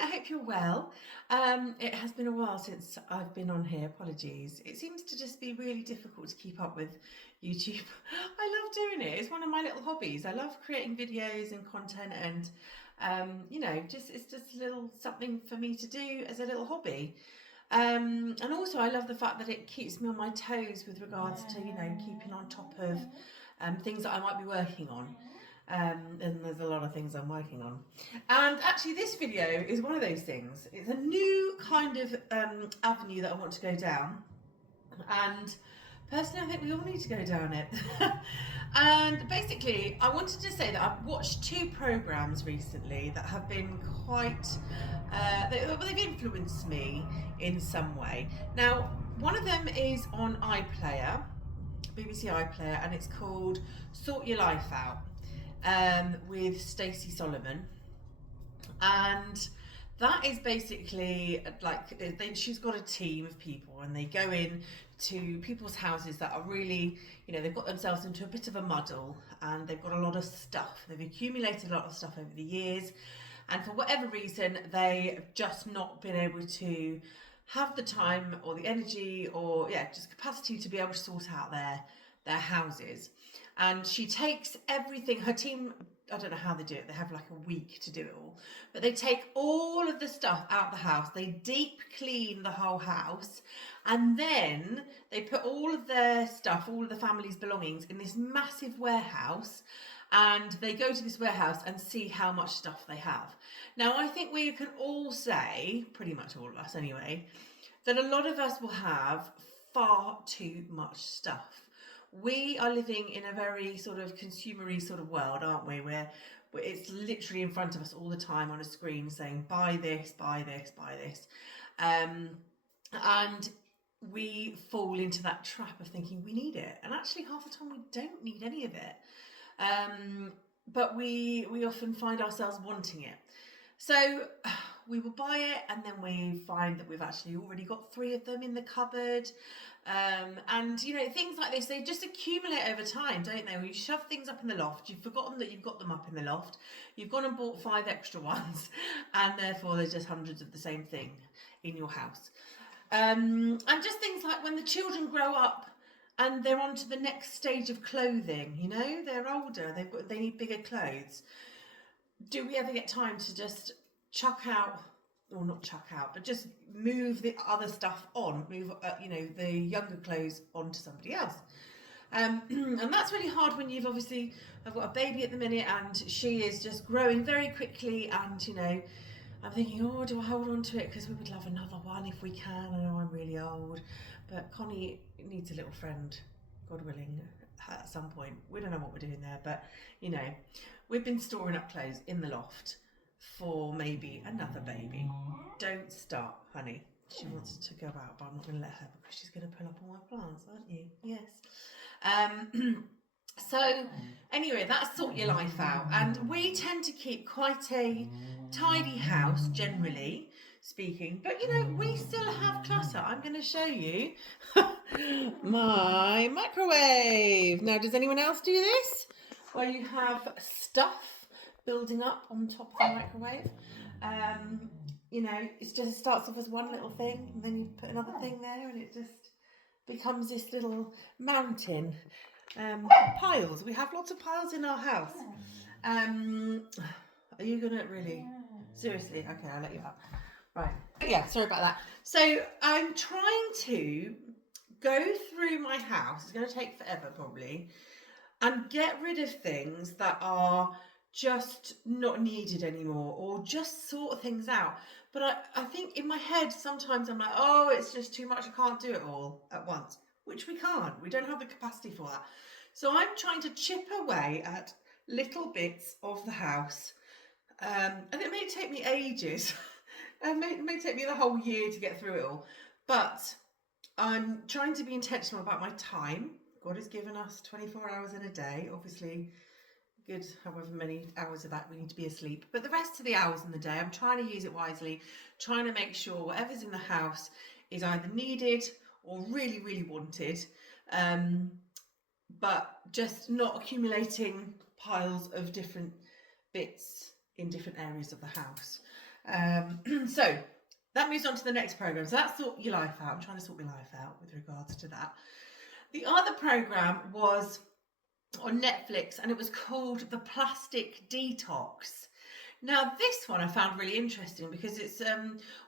I hope you're well. It has been a while since I've been on here, apologies. It seems to just be really difficult to keep up with YouTube. I love doing it, it's one of my little hobbies. I love creating videos and content and, it's just a little something for me to do as a little hobby. And also I love the fact that it keeps me on my toes with regards to, keeping on top of things that I might be working on. And there's a lot of things I'm working on. And actually this video is one of those things. It's a new kind of avenue that I want to go down. And personally, I think we all need to go down it. And basically, I wanted to say that I've watched 2 programs recently that have been quite, they've influenced me in some way. Now, one of them is on iPlayer, BBC iPlayer, and it's called Sort Your Life Out, with Stacey Solomon. And that is basically like she's got a team of people and they go in to people's houses that are really, they've got themselves into a bit of a muddle and they've got a lot of stuff. They've accumulated a lot of stuff over the years, and for whatever reason, they've just not been able to have the time or the energy or just capacity to be able to sort out their houses. And she takes everything, her team, I don't know how they do it, they have like a week to do it all, but they take all of the stuff out of the house, they deep clean the whole house, and then they put all of their stuff, all of the family's belongings in this massive warehouse, and they go to this warehouse and see how much stuff they have. Now, I think we can all say, pretty much all of us anyway, that a lot of us will have far too much stuff. We are living in a very sort of consumery sort of world, aren't we? Where it's literally in front of us all the time on a screen saying, buy this, buy this, buy this. And we fall into that trap of thinking we need it. And actually half the time we don't need any of it. But we often find ourselves wanting it. So we will buy it and then we find that we've actually already got 3 of them in the cupboard. And things like this, they just accumulate over time, don't they? When you shove things up in the loft, you've forgotten that you've got them up in the loft, you've gone and bought 5 extra ones, and therefore there's just hundreds of the same thing in your house. And just things like when the children grow up and they're on to the next stage of clothing, they're older, they need bigger clothes. Do we ever get time to just chuck out, or not chuck out, but just move the other stuff on, move the younger clothes onto somebody else? And that's really hard when I've got a baby at the minute and she is just growing very quickly, and I'm thinking, oh, do I hold on to it because we would love another one if we can? I know I'm really old, but Connie needs a little friend, God willing, at some point. We don't know what we're doing there, but we've been storing up clothes in the loft for maybe another baby. Don't start, honey. She wants to go out, but I'm not going to let her because she's going to pull up all my plants, aren't you? Yes. So anyway, that's Sort Your Life Out. And we tend to keep quite a tidy house, generally speaking. But we still have clutter. I'm going to show you my microwave. Now, does anyone else do this? Where you have stuff building up on top of the microwave. It just starts off as one little thing, and then you put another thing there, and it just becomes this little mountain. Piles. We have lots of piles in our house. Are you gonna really? Seriously? Okay, I'll let you up. Right. Yeah, sorry about that. So I'm trying to go through my house. It's going to take forever probably, and get rid of things that are just not needed anymore, or just sort things out. But I think in my head sometimes I'm like, oh, it's just too much, I can't do it all at once, which we can't. We don't have the capacity for that. So I'm trying to chip away at little bits of the house, and it may take me ages. It may take me the whole year to get through it all, but I'm trying to be intentional about my time. God has given us 24 hours in a day, obviously good however many hours of that we need to be asleep, but the rest of the hours in the day I'm trying to use it wisely, trying to make sure whatever's in the house is either needed or really, really wanted, but just not accumulating piles of different bits in different areas of the house. So that moves on to the next program. So that's Sort Your Life Out. I'm trying to sort my life out with regards to that. The other program was on Netflix, and it was called The Plastic Detox. Now, this one I found really interesting because it's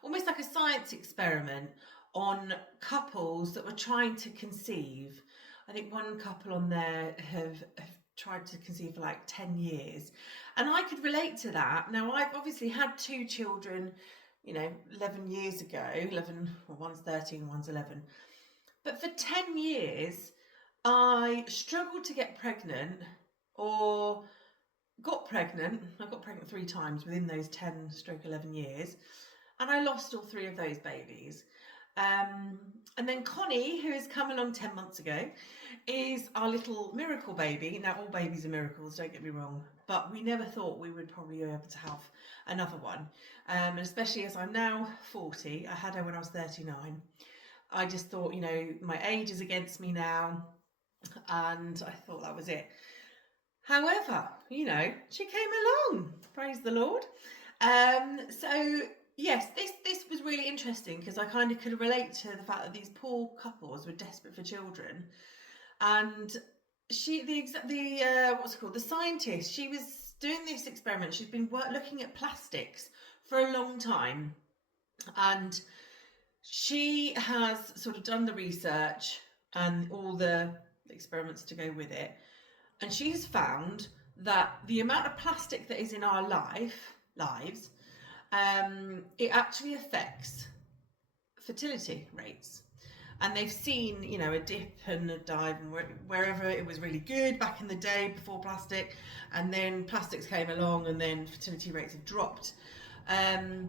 almost like a science experiment on couples that were trying to conceive. I think one couple on there have tried to conceive for like 10 years. And I could relate to that. Now, I've obviously had 2 children, 11 years ago. 11, well, one's 13, one's 11. But for 10 years, I struggled to get pregnant or got pregnant. I got pregnant 3 times within those 10/11 years, and I lost all 3 of those babies. And then Connie, who has come along 10 months ago, is our little miracle baby. Now, all babies are miracles, don't get me wrong, but we never thought we would probably be able to have another one. And especially as I'm now 40, I had her when I was 39. I just thought, my age is against me now, and I thought that was it. However, she came along. Praise the Lord. So yes, this was really interesting because I kind of could relate to the fact that these poor couples were desperate for children, and the scientist, she was doing this experiment. She's been looking at plastics for a long time, and she has sort of done the research and all the experiments to go with it. And she has found that the amount of plastic that is in our lives, it actually affects fertility rates. And they've seen, a dip and a dive, and wherever it was really good back in the day before plastic, and then plastics came along, and then fertility rates have dropped. And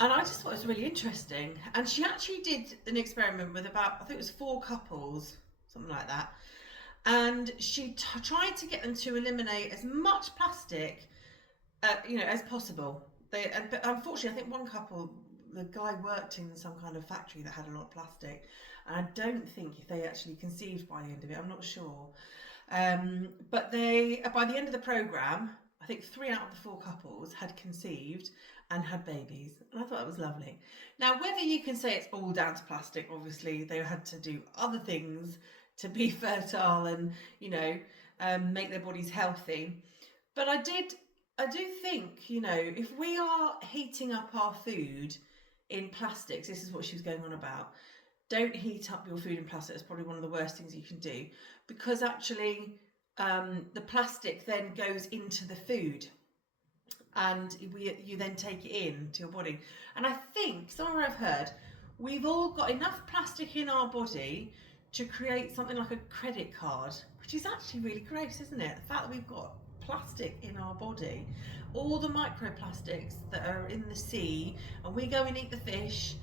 I just thought it was really interesting. And she actually did an experiment with I think it was 4 couples, something like that. And she tried to get them to eliminate as much plastic, as possible. But unfortunately, I think one couple, the guy worked in some kind of factory that had a lot of plastic, and I don't think they actually conceived by the end of it. I'm not sure. But by the end of the program, I think 3 out of the 4 couples had conceived and had babies, and I thought that was lovely. Now, whether you can say it's all down to plastic, obviously they had to do other things to be fertile and make their bodies healthy. But I do think, if we are heating up our food in plastics, this is what she was going on about. Don't heat up your food in plastic. It's probably one of the worst things you can do, because actually the plastic then goes into the food, and you then take it into your body. And I think, somewhere I've heard, we've all got enough plastic in our body to create something like a credit card, which is actually really gross, isn't it? The fact that we've got plastic in our body, all the microplastics that are in the sea, and we go and eat the fish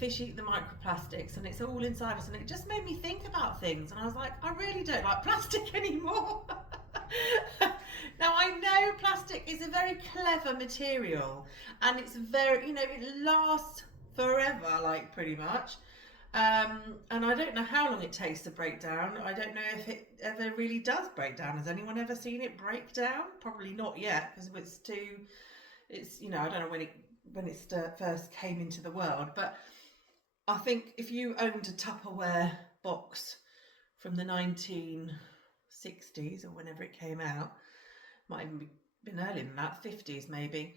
eat the microplastics, and it's all inside us, and it just made me think about things, and I was like, I really don't like plastic anymore. Now, I know plastic is a very clever material, and it's very, it lasts forever, like, pretty much. And I don't know how long it takes to break down. I don't know if it ever really does break down. Has anyone ever seen it break down? Probably not yet, because I don't know when it first came into the world. But I think if you owned a Tupperware box from the 1960s or whenever it came out, might even been earlier than that, 50s maybe,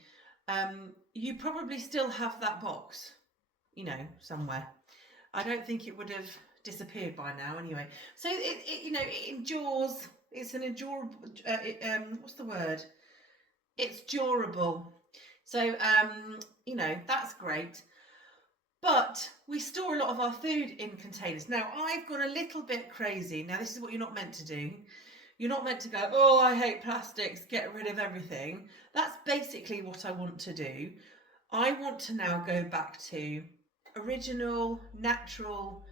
you probably still have that box, somewhere. I don't think it would have disappeared by now anyway. So it endures. It's an endurable, what's the word? It's durable. So, that's great. But we store a lot of our food in containers. Now, I've gone a little bit crazy. Now, this is what you're not meant to do. You're not meant to go, oh, I hate plastics, get rid of everything. That's basically what I want to do. I want to now go back to original, natural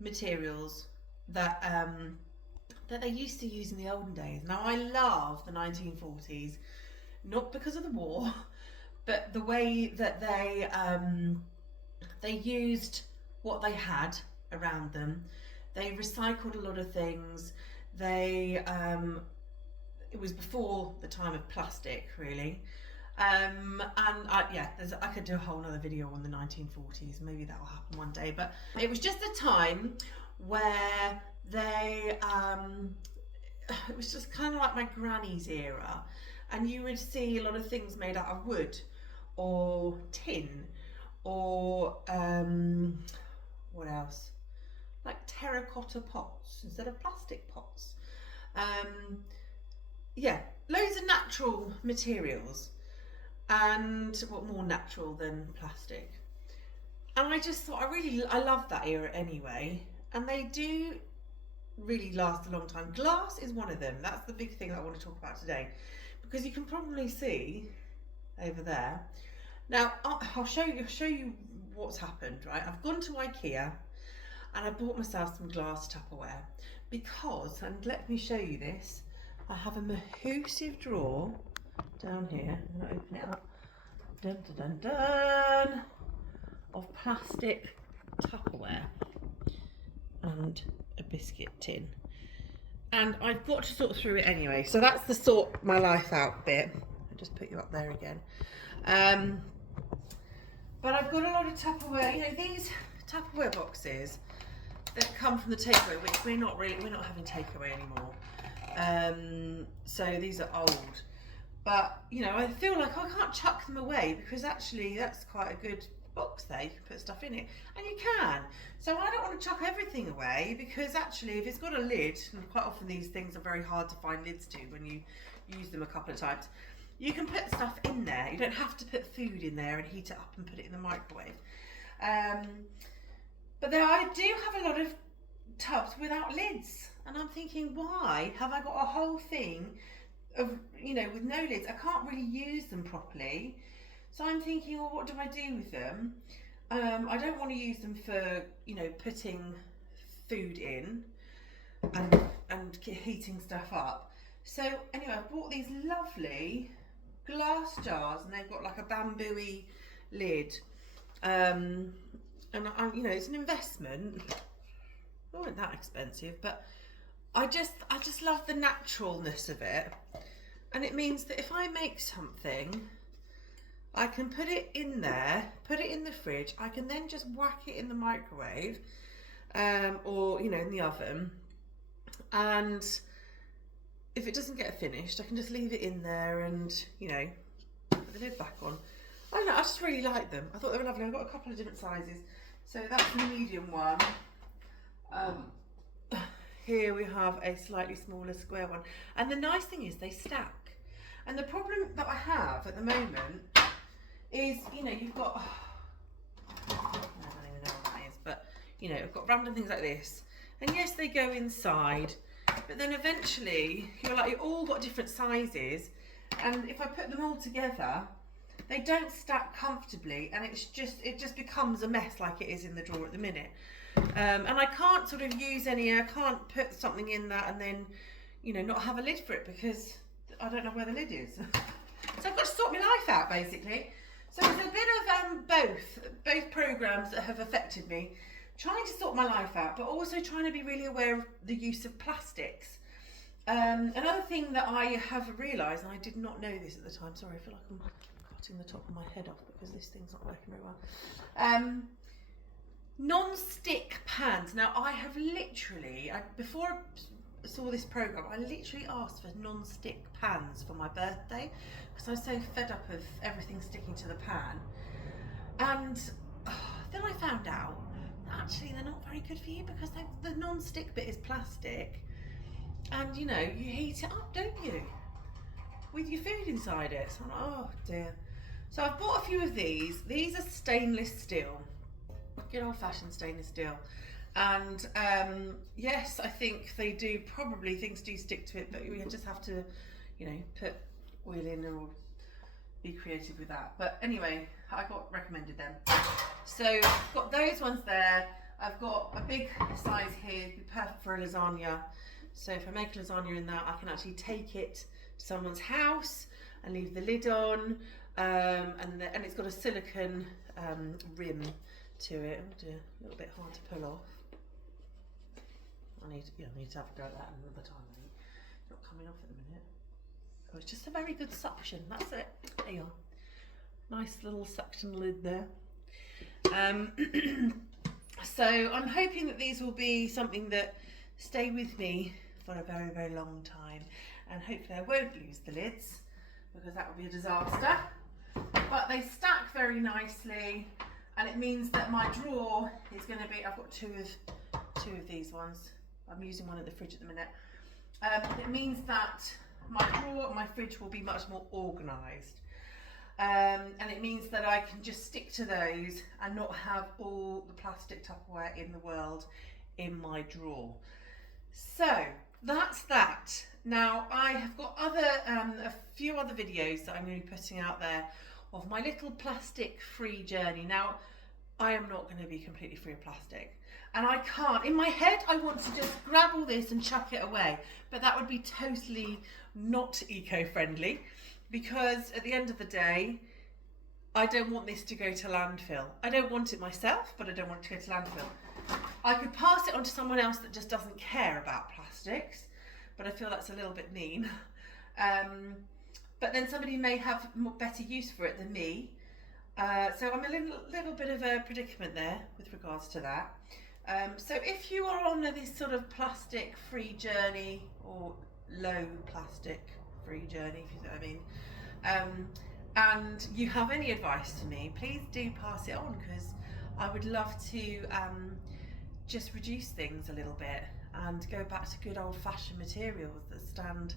materials that they used to use in the olden days. Now, I love the 1940s, not because of the war, but the way that they used what they had around them. They recycled a lot of things. It was before the time of plastic, really. Yeah, I could do a whole other video on the 1940s. Maybe that will happen one day. But it was just a time where it was just kind of like my granny's era, and you would see a lot of things made out of wood or tin or what else? Like terracotta pots instead of plastic pots. Yeah, loads of natural materials, and what more natural than plastic. And I just thought I love that era anyway, and they do really last a long time. Glass is one of them. That's the big thing that I want to talk about today, because you can probably see over there. Now I'll show you what's happened. Right, I've gone to IKEA and I bought myself some glass Tupperware because, and let me show you this, I have a mahoosive drawer down here. I'm going to open it up. Dun dun dun dun, of plastic Tupperware and a biscuit tin, and I've got to sort through it anyway. So that's the sort my life out bit. I'll just put you up there again. But I've got a lot of Tupperware. You know, these Tupperware boxes that come from the takeaway, which we're not having takeaway anymore. So these are old. But, you know, I feel like I can't chuck them away, because actually that's quite a good box there. You can put stuff in it, and you can. So I don't want to chuck everything away, because actually if it's got a lid, and quite often these things are very hard to find lids to when you use them a couple of times, you can put stuff in there. You don't have to put food in there and heat it up and put it in the microwave. But there, I do have a lot of tubs without lids, and I'm thinking, why have I got a whole thing of, you know, with no lids? I can't really use them properly. So I'm thinking, well, what do I do with them? I don't want to use them for, you know, putting food in and heating stuff up. So anyway, I bought these lovely glass jars, and they've got like a bamboo-y lid. And you know, it's an investment. It wasn't that expensive, but I just love the naturalness of it. And it means that if I make something, I can put it in there, put it in the fridge. I can then just whack it in the microwave, or, you know, in the oven. And if it doesn't get finished, I can just leave it in there and, you know, put the lid back on. I don't know, I just really like them. I thought they were lovely. I've got a couple of different sizes. So that's the medium one. Here we have a slightly smaller square one. And the nice thing is they stack. And the problem that I have at the moment is, you know, you've got, I don't even know what that is, but, you know, I've got random things like this. And yes, they go inside, but then eventually you've all got different sizes. And if I put them all together, they don't stack comfortably, and it just becomes a mess like it is in the drawer at the minute. And I can't sort of use I can't put something in that and then, you know, not have a lid for it, because I don't know where the lid is. So I've got to sort my life out, basically. So there's a bit of both programs that have affected me. Trying to sort my life out, but also trying to be really aware of the use of plastics. Another thing that I have realised, and I did not know this at the time, sorry, I feel like I'm cutting the top of my head off because this thing's not working very well. Non-stick pans. Now I have literally, before I saw this programme, I literally asked for non-stick pans for my birthday, because I was so fed up of everything sticking to the pan. And then I found out that actually they're not very good for you, because the non-stick bit is plastic, and you know, you heat it up, don't you, with your food inside it. So I'm like, oh dear. So I've bought a few of these. These are stainless steel, good old-fashioned stainless steel. And yes, I think they do, probably things do stick to it, but we just have to, you know, put oil in or be creative with that. But anyway, I got recommended them. So I've got those ones there. I've got a big size here, it'd be perfect for a lasagna. So if I make a lasagna in that, I can actually take it to someone's house and leave the lid on. And it's got a silicone rim to it. Oh dear, a little bit hard to pull off. I need to have a go at that another time. It's not coming off at the minute. Oh, it's just a very good suction. That's it. There you are. Nice little suction lid there. So I'm hoping that these will be something that stay with me for a very, very long time, and hopefully I won't lose the lids, because that would be a disaster. But they stack very nicely, and it means that my drawer is going to be, I've got two of these ones. I'm using one at the fridge at the minute. It means that my drawer and my fridge will be much more organised. And it means that I can just stick to those and not have all the plastic Tupperware in the world in my drawer. So that's that. Now I have got a few other videos that I'm going to be putting out there of my little plastic free journey. Now I am not going to be completely free of plastic, and I can't, in my head I want to just grab all this and chuck it away, but that would be totally not eco-friendly, because at the end of the day I don't want this to go to landfill. I don't want it myself, but I don't want it to go to landfill. I could pass it on to someone else that just doesn't care about plastics, but I feel that's a little bit mean. But then somebody may have better use for it than me. So I'm a little bit of a predicament there with regards to that. So if you are on this sort of plastic free journey, or low plastic free journey, if you know what I mean, and you have any advice for me, please do pass it on, because I would love to just reduce things a little bit and go back to good old-fashioned materials that stand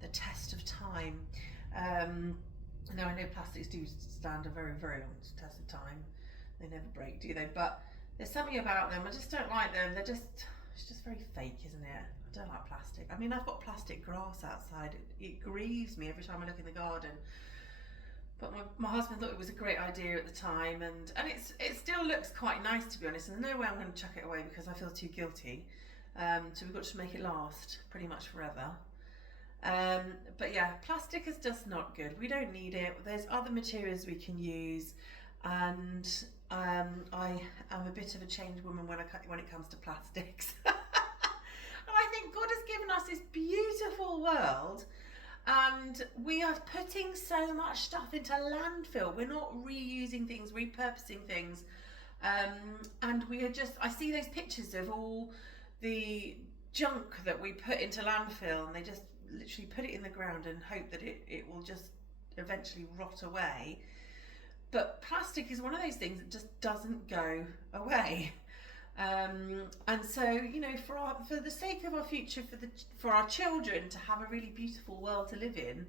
the test of time. Now I know plastics do stand a very, very long test of time. They never break, do they? But there's something about them, I just don't like them. It's just very fake, isn't it? I don't like plastic. I mean, I've got plastic grass outside. It grieves me every time I look in the garden. But my husband thought it was a great idea at the time, and it still looks quite nice, to be honest, and there's no way I'm going to chuck it away because I feel too guilty. So we've got to make it last pretty much forever. But yeah, plastic is just not good. We don't need it. There's other materials we can use, and I am a bit of a changed woman when it comes to plastics. And I think God has given us this beautiful world, and we are putting so much stuff into landfill. We're not reusing things, repurposing things, and we are just, I see those pictures of all the junk that we put into landfill, and they just literally put it in the ground and hope that it will just eventually rot away. But plastic is one of those things that just doesn't go away. And so, you know, for the sake of our future, for our children to have a really beautiful world to live in,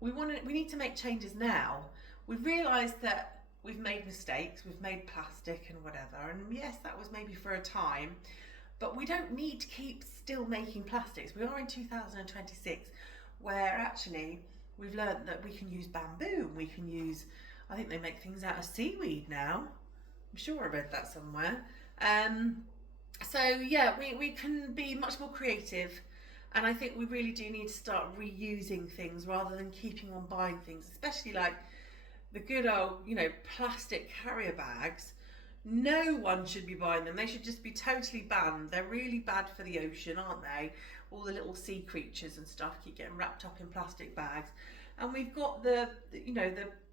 we need to make changes now. We've realised that we've made mistakes, we've made plastic and whatever, and yes, that was maybe for a time, but we don't need to keep still making plastics. We are in 2026, where actually we've learned that we can use bamboo, we can use, I think they make things out of seaweed now. I'm sure I read that somewhere. So yeah, we can be much more creative, and I think we really do need to start reusing things rather than keeping on buying things, especially like the good old, you know, plastic carrier bags. No one should be buying them. They should just be totally banned. They're really bad for the ocean, aren't they? All the little sea creatures and stuff keep getting wrapped up in plastic bags. And we've got the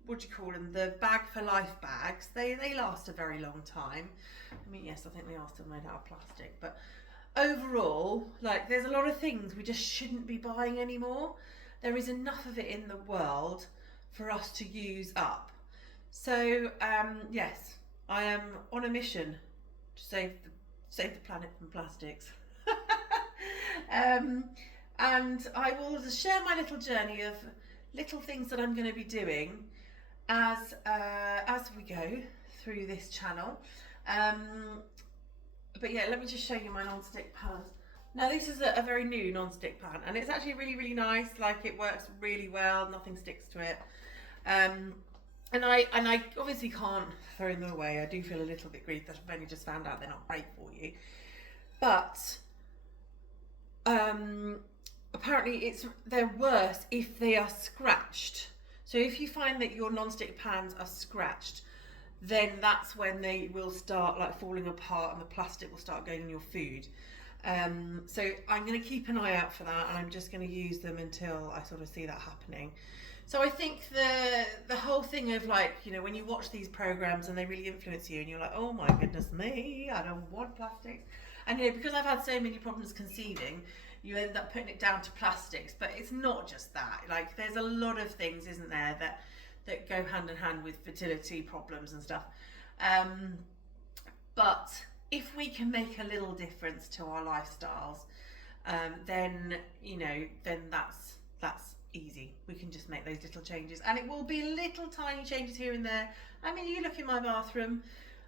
what do you call them? The bag for life bags. They last a very long time. I mean, yes, I think they are still made out of plastic, but overall, like, there's a lot of things we just shouldn't be buying anymore. There is enough of it in the world for us to use up. So yes, I am on a mission to save the planet from plastics. And I will share my little journey of little things that I'm going to be doing as we go through this channel. But yeah, let me just show you my non-stick pan. Now this is a very new non-stick pan, and it's actually really, really nice. Like, it works really well, nothing sticks to it. And I obviously can't throw them away. I do feel a little bit grieved that I've only just found out they're not great for you. But apparently they're worse if they are scratched. So if you find that your non-stick pans are scratched, then that's when they will start like falling apart and the plastic will start going in your food. So I'm going to keep an eye out for that, and I'm just going to use them until I sort of see that happening. So I think the whole thing of like, you know, when you watch these programs and they really influence you and you're like, oh my goodness me, I don't want plastics. And you know, because I've had so many problems conceiving, you end up putting it down to plastics. But it's not just that. Like there's a lot of things, isn't there, that go hand in hand with fertility problems and stuff. But if we can make a little difference to our lifestyles, then you know, then that's easy. We can just make those little changes, and it will be little tiny changes here and there. I mean, you look in my bathroom,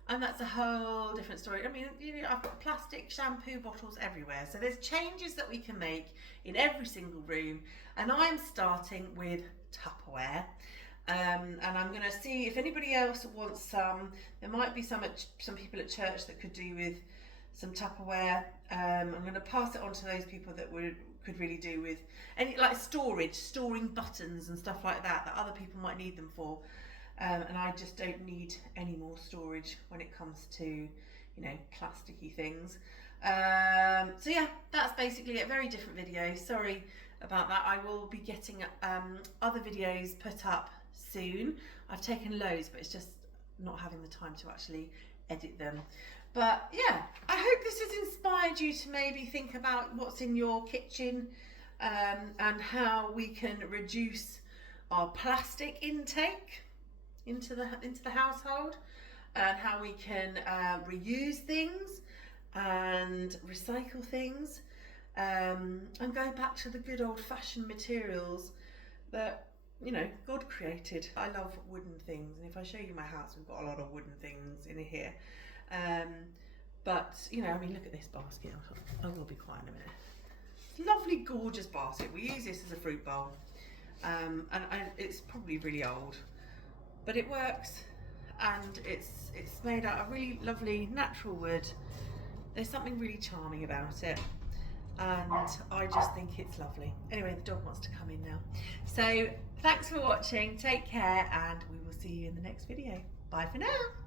and that's a whole different story. I mean, you know, I've got plastic shampoo bottles everywhere, so there's changes that we can make in every single room. And I'm starting with Tupperware. And I'm going to see if anybody else wants some. There might be some people at church that could do with some Tupperware. I'm going to pass it on to those people that could really do with any like storing buttons and stuff like that other people might need them for. And I just don't need any more storage when it comes to, you know, plasticky things. So yeah, that's basically it. Very different video. Sorry about that. I will be getting other videos put up soon. I've taken loads, but it's just not having the time to actually edit them. But yeah, I hope this has inspired you to maybe think about what's in your kitchen, and how we can reduce our plastic intake into the household, and how we can reuse things and recycle things, and go back to the good old-fashioned materials that, you know, God created. I love wooden things, and if I show you my house, we've got a lot of wooden things in here. But you know, I mean, look at this basket. I will be quiet in a minute. It's a lovely, gorgeous basket. We use this as a fruit bowl, and it's probably really old, but it works, and it's made out of really lovely natural wood. There's something really charming about it, and I just think it's lovely. Anyway, the dog wants to come in now. So thanks for watching, take care, and we will see you in the next video. Bye for now.